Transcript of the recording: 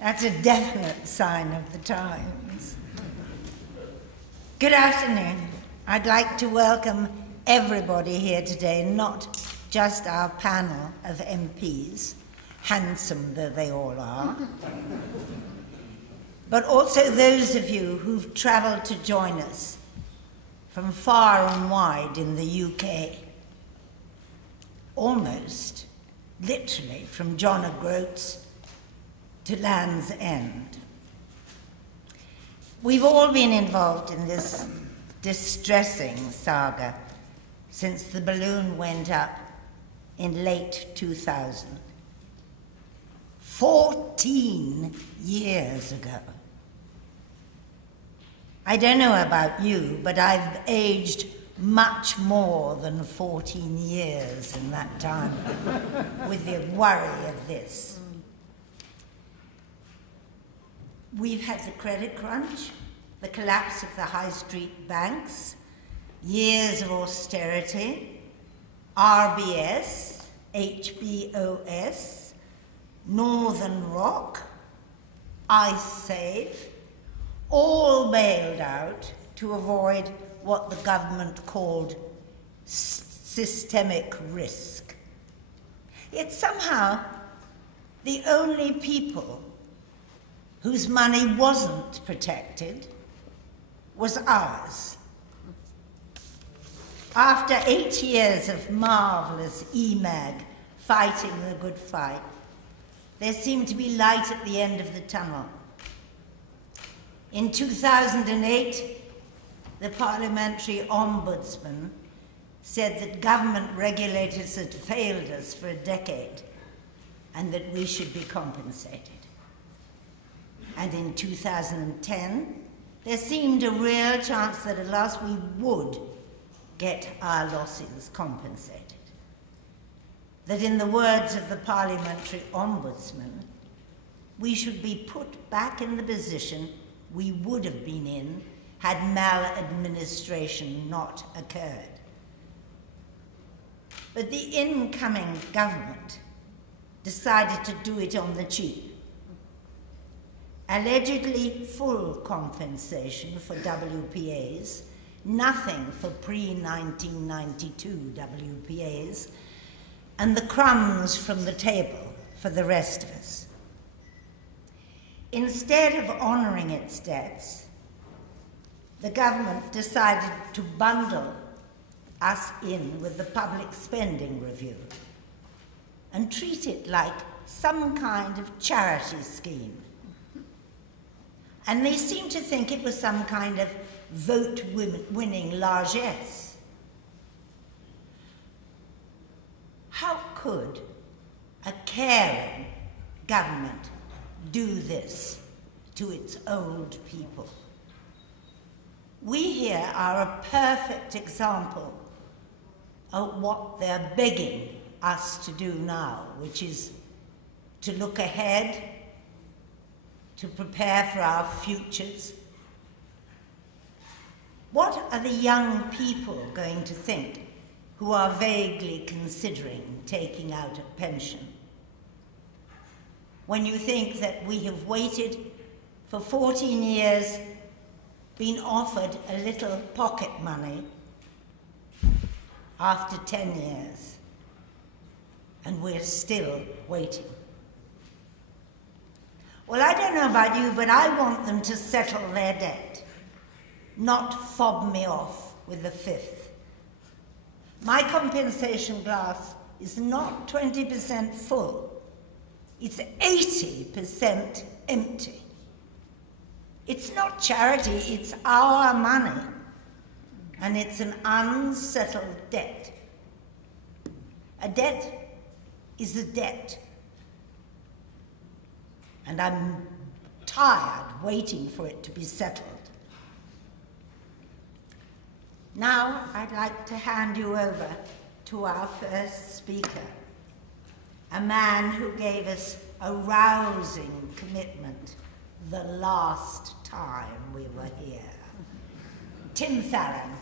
That's a definite sign of the times. Good afternoon. I'd like to welcome everybody here today, not just our panel of MPs, handsome though they all are, but also those of you who've travelled to join us from far and wide in the UK, almost, literally, from John O'Groats to Land's End. We've all been involved in this distressing saga since the balloon went up in late 2000. 14 years ago. I don't know about you, but I've aged much more than 14 years in that time with the worry of this. We've had the credit crunch, the collapse of the high street banks, years of austerity, RBS, HBOS, Northern Rock, IceSave, all bailed out to avoid what the government called systemic risk. Yet somehow, the only people whose money wasn't protected was ours. After 8 years of marvellous EMAG fighting the good fight, there seemed to be light at the end of the tunnel. In 2008, the Parliamentary Ombudsman said that government regulators had failed us for a decade and that we should be compensated. And in 2010, there seemed a real chance that at last we would get our losses compensated. That in the words of the Parliamentary Ombudsman, we should be put back in the position we would have been in had maladministration not occurred. But the incoming government decided to do it on the cheap. Allegedly full compensation for WPAs, nothing for pre-1992 WPAs, and the crumbs from the table for the rest of us. Instead of honouring its debts, the government decided to bundle us in with the public spending review and treat it like some kind of charity scheme. And they seemed to think it was some kind of vote-winning largesse. How could a caring government do this to its old people? We here are a perfect example of what they're begging us to do now, which is to look ahead, to prepare for our futures. What are the young people going to think who are vaguely considering taking out a pension? When you think that we have waited for 14 years, been offered a little pocket money after 10 years, and we're still waiting. Well, I don't know about you, but I want them to settle their debt, not fob me off with the fifth. My compensation glass is not 20% full. It's 80% empty. It's not charity, it's our money. And it's an unsettled debt. A debt is a debt. And I'm tired waiting for it to be settled. Now I'd like to hand you over to our first speaker, a man who gave us a rousing commitment the last time we were here. Tim Fallon.